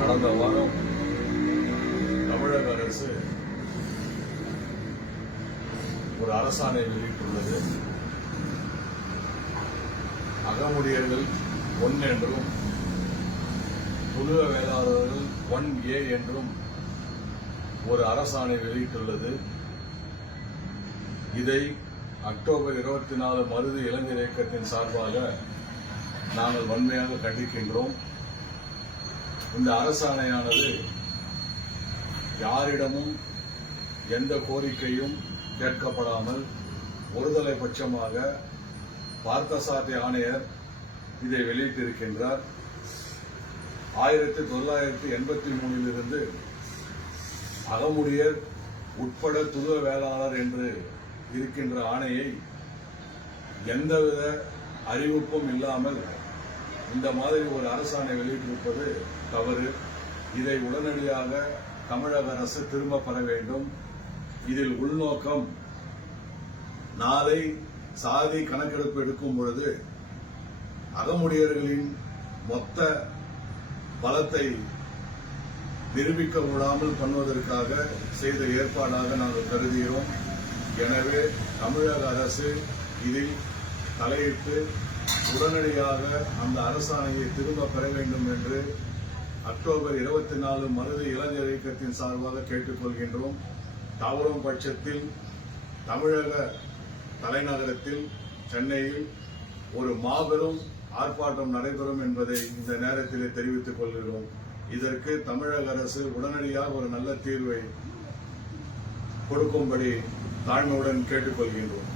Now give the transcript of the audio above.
கடந்த வாரம் தமிழக அரசு ஒரு அரசாணை வெளியிட்டுள்ளது. அகமுடியர்கள் ஒன் என்றும் புதுவ வேளாளர்கள் ஒன் ஏ என்றும் ஒரு அரசாணை வெளியிட்டுள்ளது. இதை அக்டோபர் இருபத்தி நாலு மருது இளைஞர் இயக்கத்தின் சார்பாக நாங்கள் வன்மையாக கண்டிக்கின்றோம். இந்த அரசாணையானது யாரிடமும் எந்த கோரிக்கையும் கேட்கப்படாமல் ஒருதலை பட்சமாக பார்த்தசாரதி ஆணையர் இதை வெளியிட்டிருக்கின்றார். ஆயிரத்தி தொள்ளாயிரத்தி எண்பத்தி மூணிலிருந்து அகமுடியர் உட்பட துருவ வேளாளர் என்று இருக்கின்ற ஆணையை எந்தவித அறிவிப்பும் இல்லாமல் இந்த மாதிரி ஒரு அரசாணை வெளியிட்டிருப்பது தவறு. இதை உடனடியாக தமிழக அரசு திரும்ப பெற வேண்டும். இதில் உள்நோக்கம் நாளை சாதி கணக்கெடுப்பு எடுக்கும் பொழுது அகமுடையர்களின் மொத்த பலத்தை நிரூபிக்க விடாமல் பண்ணுவதற்காக செய்த ஏற்பாடாக நாங்கள் கருதுகிறோம். எனவே தமிழக அரசு இதில் தலையிட்டு உடனடியாக அந்த அரசாணையை திரும்ப பெற வேண்டும் என்று அக்டோபர் இருபத்தி நாலு மருது இளைஞர் இயக்கத்தின் சார்பாக கேட்டுக்கொள்கின்றோம். தவறும் பட்சத்தில் தமிழக தலைநகரத்தில் சென்னையில் ஒரு மாபெரும் ஆர்ப்பாட்டம் நடைபெறும் என்பதை இந்த நேரத்திலே தெரிவித்துக் கொள்கிறோம். இதற்கு தமிழக அரசு உடனடியாக ஒரு நல்ல தீர்வை கொடுக்கும்படி தாழ்மையுடன் கேட்டுக்கொள்கின்றோம்.